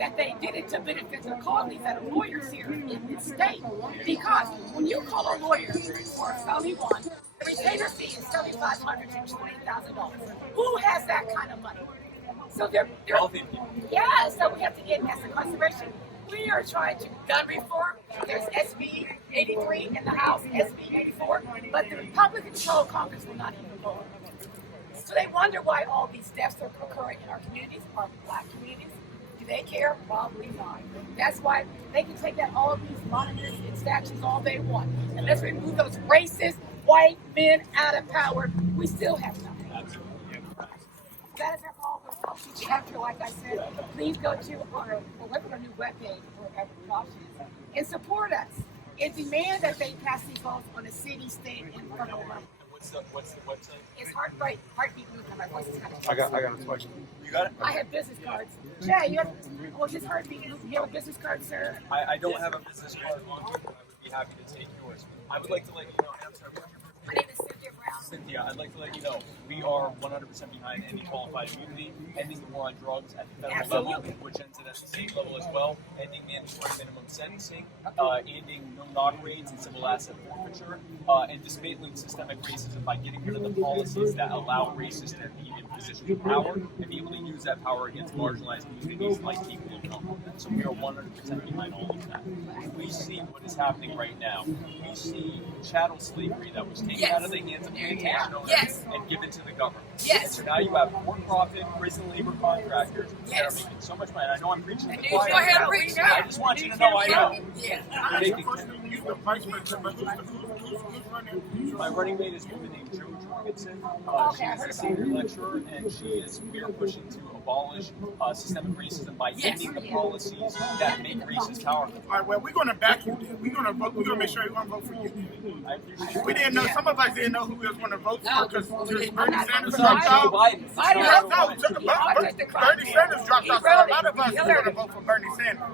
that they did it to benefit their colleagues that are lawyers here in this state. Because when you call a lawyer for a felony one, the retainer fee is $7,500 to $20,000. Who has that kind of money? So they're yeah. So we have to get mass incarceration. We are trying to gun reform. There's SB 83 in the House, SB 84, but the Republican-controlled Congress will not even vote. So they wonder why all these deaths are occurring in our communities, our black communities. Do they care? Probably not. That's why they can take out all of these monuments and statues all they want. And let's remove those racist white men out of power. We still have nothing. That is our call for policy chapter, like I said. Please go to our new webpage, wherever the option is, and support us. And demand that they pass these laws on a city, state, and federal level. What's the website? It's Heartbeat Movement. My voice is kind of I got a question. You got it? I have business cards. Yeah, you have, well, this Heartbeat Movement. You have a business card, sir? I don't have a business card on me, but I would be happy to take yours. I would like to let you know, I'm sorry, what's your first name? My name is Cynthia Brown. Cynthia, I'd like to let you know, we are 100% behind ending qualified immunity, ending the war on drugs at the federal level, which ends it at the state level as well, ending mandatory minimum sentencing, ending no knock raids and civil asset forfeiture, and dismantling systemic racism by getting rid of the policies that allow racists to be in positions of power and be able to use that power against marginalized communities like people of color. So we are 100% behind all of that. We see what is happening right now. We see chattel slavery that was taken out of the hands of plantation owners and given to the government. Yes. So now you have for-profit prison labor contractors that are making so much money. I know I'm preaching to the choir. Go ahead, preach. I just want you to know I know. Yeah. They're making my running mate is a woman named Jo Jorgensen. She's a senior lecturer, and we are pushing to abolish systemic racism by ending the policies that make racists powerful. All right, well, we're going to back you. We're going to vote. We're going to make sure everyone vote for you. I appreciate it. We didn't know. Some of us didn't know who we was going to vote for because Bernie Sanders Joe dropped out. Biden. Bernie Sanders dropped out. So a lot of us were going to vote for Bernie Sanders.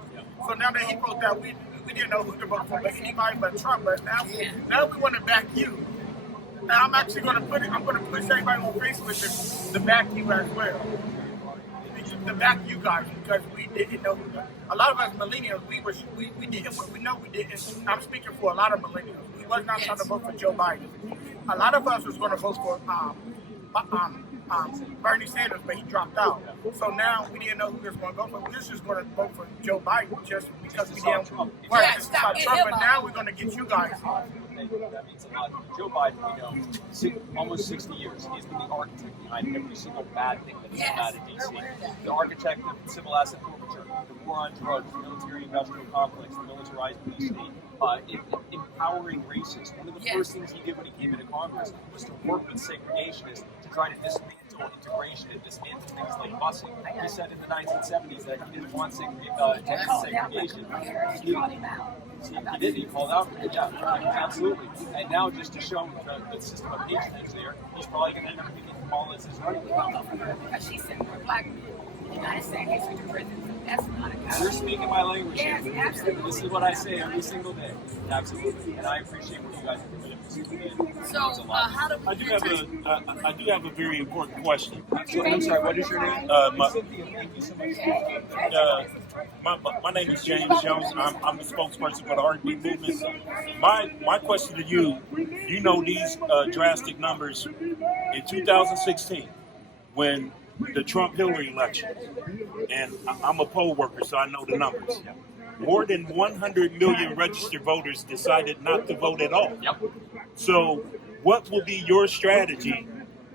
So now that he voted out, we didn't know who to vote for, but anybody but Trump. But now we want to back you. Now I'm actually going to put it. I'm going to push everybody on Facebook to back you as well. To back you guys because we didn't know. A lot of us millennials, we didn't. We know we didn't. I'm speaking for a lot of millennials. We was not trying to vote for Joe Biden. A lot of us was going to vote for Bernie Sanders, but he dropped out. So now we didn't know who we was going to go for. We was just going to vote for Joe Biden just because we didn't. Right, stop Trump. But now we're going to get you guys. That means a lot. Joe Biden, we know, almost 60 years. He's been the architect behind every single bad thing that has come out of D.C. The architect of civil asset forfeiture, the war on drugs, the military-industrial complex, the militarized police state, empowering racists. One of the first things he did when he came into Congress was to work with segregationists to try to dismantle integration and dismantle things like busing. He said in the 1970s that he didn't want segregation. He did. He called out for it. Yeah, absolutely. And now, just to show the system of patronage there, he's probably going to end up thinking Kamala is his running mate. Because she said we're black men. The United States takes her to prison. That's not a guy. You're speaking my language. Yes, absolutely. This is what I say every single day. Absolutely. And I appreciate what you guys are doing. So, how do we I do have a very important question. I'm sorry, what is your name? Thank you so much. My name is James Jones, and I'm the spokesperson for the Heartbeat Movement. My question to you, you know these drastic numbers in 2016 when the Trump-Hillary election, and I'm a poll worker, so I know the numbers. More than 100 million registered voters decided not to vote at all. Yep. So what will be your strategy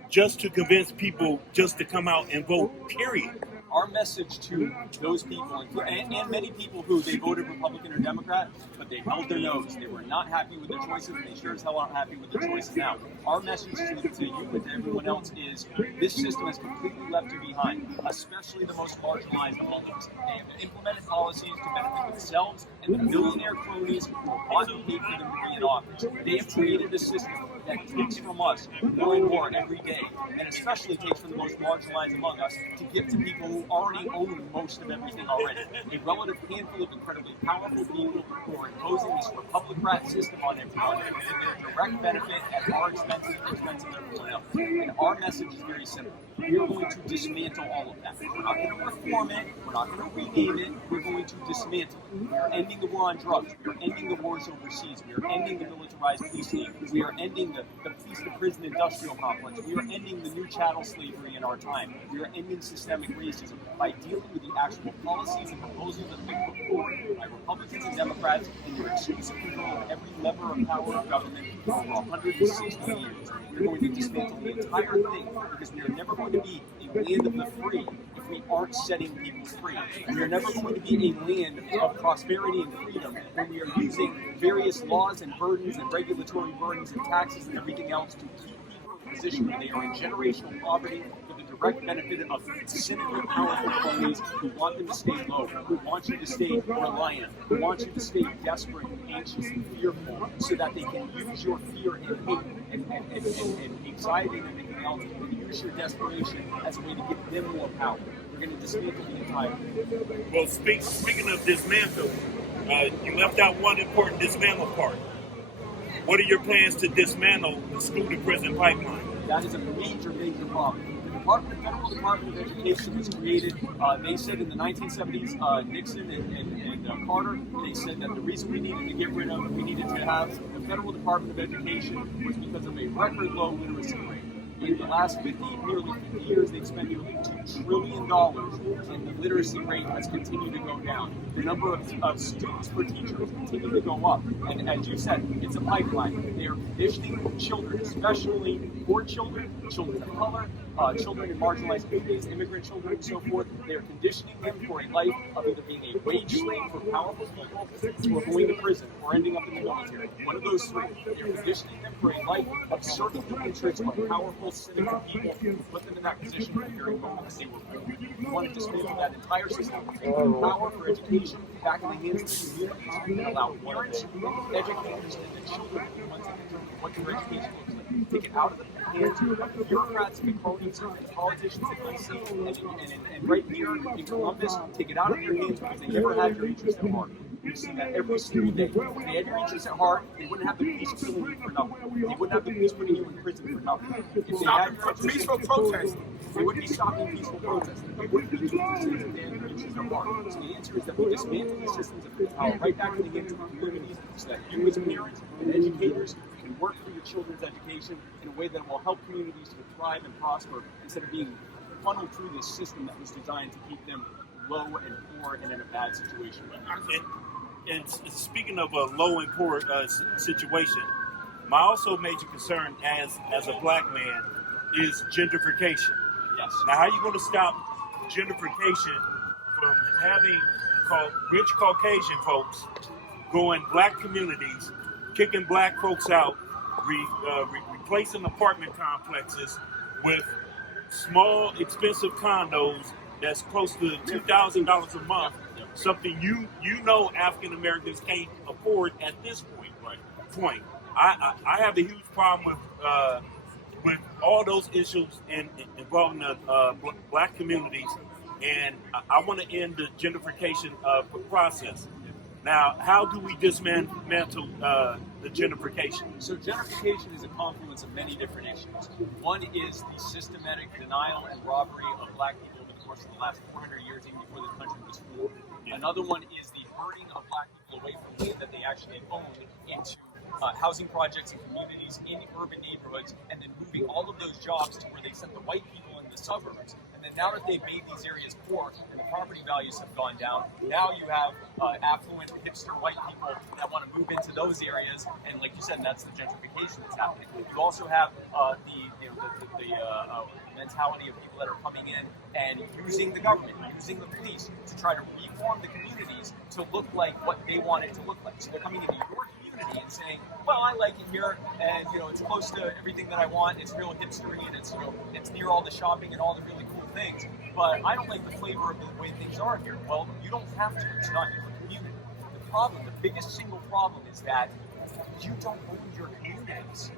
just to convince people just to come out and vote, period? Our message to those people, and many people who they voted Republican or Democrat, but they held their nose. They were not happy with their choices, and they sure as hell aren't happy with their choices now. Our message to you and to everyone else is this system has completely left you behind, especially the most marginalized among us. They have implemented policies to benefit themselves and the millionaire cronies who bought and paid for them to be in office. They have created a system that takes from us more and more every day, and especially takes from the most marginalized among us to give to people who already own most of everything already. A relative handful of incredibly powerful people who are imposing this republic-rat system on everyone to their direct benefit at our expense and the expense of everyone else. And our message is very simple. we are going to dismantle all of that. We're not going to reform it. We're not going to rename it. We're going to dismantle it. We are ending the war on drugs. We are ending the wars overseas. We are ending the militarized policing. We are ending the police-to-prison industrial complex. We are ending the new chattel slavery in our time. We are ending systemic racism by dealing with the actual policies and proposals that have been put forward by Republicans and Democrats in their exclusive control of every lever of power of government for over 160 years. We're going to dismantle the entire thing because we are never going to be a land of the free if we aren't setting people free. We are never going to be a land of prosperity and freedom when we are using various laws and burdens and regulatory burdens and taxes and everything else to keep people in a position where they are in generational poverty for the direct benefit of cynically powerful cronies who want them to stay low, who want you to stay reliant, who want you to stay desperate and anxious and fearful so that they can use your fear and hate and anxiety and everything else and use your desperation as a way to give them more power. We're going to dismantle the entire thing. Well, speaking of dismantle, you left out one important dismantle part. What are your plans to dismantle the school-to-prison pipeline? That is a major, major problem. The Federal Department of Education was created, they said in the 1970s, Nixon and Carter, they said that the reason we needed to have the Federal Department of Education was because of a record low literacy rate. In the last nearly 50 years, they've spent nearly $2 trillion, and the literacy rate has continued to go down. The number of students per teacher has continued to go up. And as you said, it's a pipeline. They are conditioning children, especially poor children, children of color, children in marginalized communities, immigrant children, and so forth. They are conditioning them for a life of either being a wage slave for powerful people, or going to prison, or ending up in the military. One of those three. They are conditioning them for a life of serving the interests of powerful, cynical people who put them in that position from the very moment that they were born. We want to dismantle that entire system, take the power for education back in the hands of the communities, and allow parents, educators, and the children to be the ones that determine what their education looks like. Take it out of the hands of bureaucrats and cronies and politicians in D.C. and right here in Columbus. Take it out of their hands because they never had your interest at heart. We see that every single day. If they had your interests at heart, they wouldn't have the police killing you for nothing. They wouldn't have the police putting you in prison for nothing. If they had Peaceful protest. they wouldn't be stopping peaceful protesting. They wouldn't be doing these things if they had your interests at heart. So the answer is that we dismantle these systems of power right back in the hands of the communities so that you as parents and educators can work for your children's education in a way that will help communities to thrive and prosper instead of being funneled through this system that was designed to keep them low and poor and in a bad situation. And speaking of a low and poor situation, my also major concern as a black man is gentrification. Yes. Now, how are you going to stop gentrification from having rich Caucasian folks going black communities, kicking black folks out, replacing apartment complexes with small, expensive condos that's close to $2,000 a month? Something you know African Americans can't afford at this point. Right. I have a huge problem with all those issues involving the black communities, and I want to end the gentrification process. Now, how do we dismantle the gentrification? So gentrification is a confluence of many different issues. One is the systematic denial and robbery of black people over the course of the last 400 years, even before the country was formed. Another one is the herding of black people away from land that they actually own into housing projects and communities in urban neighborhoods, and then moving all of those jobs to where they sent the white people in the suburbs. And then now that they've made these areas poor and the property values have gone down, now you have affluent hipster white people that want to move into those areas. And like you said, that's the gentrification that's happening. You also have the mentality of people that are coming in and using the government, using the police to try to reform the communities to look like what they want it to look like. So they're coming into your community and saying, well, I like it here, and it's close to everything that I want. It's real hipstery, and it's near all the shopping and all the really cool things. But I don't like the flavor of the way things are here. Well, you don't have to. It's not your community. The problem, the biggest single problem, is that you don't own your communities.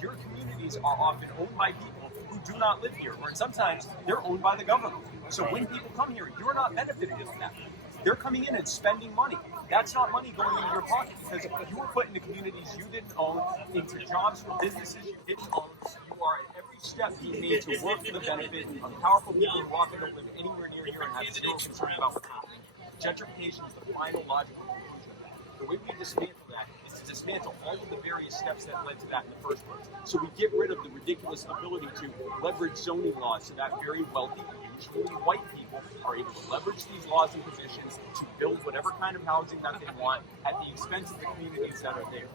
Your communities are often owned by people who do not live here, or sometimes they're owned by the government. So when people come here, you're not benefiting from that. They're coming in and spending money. That's not money going into your pocket because you were put into communities you didn't own, into jobs for businesses you didn't own. You are at every step being made to work for the benefit of powerful people who often don't live anywhere near here and have zero concern about what's happening. Gentrification is the final logical conclusion of that. The way we dismantle that is to dismantle all of the various steps that led to that in the first place. So we get rid of the ridiculous ability to leverage zoning laws so that very wealthy, usually white people, are able to leverage these laws and positions to build whatever kind of housing that they want at the expense of the communities that are there.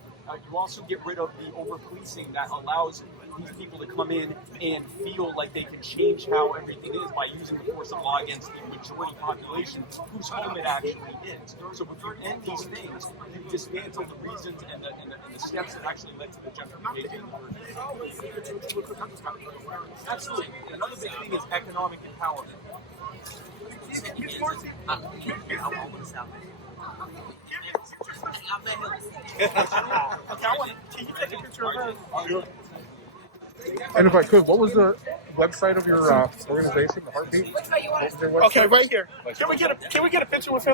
You also get rid of the over-policing that allows these people to come in and feel like they can change how everything is by using the force of law against the majority population whose home it actually is. So if you end these things, you dismantle the reasons and the steps that actually led to the gentrification. Absolutely. Another big thing is economic empowerment. Can you take a picture of her? Sure. And if I could, what was the website of your organization, the Heartbeat? What was your website? Okay, right here. Can we get a picture with him?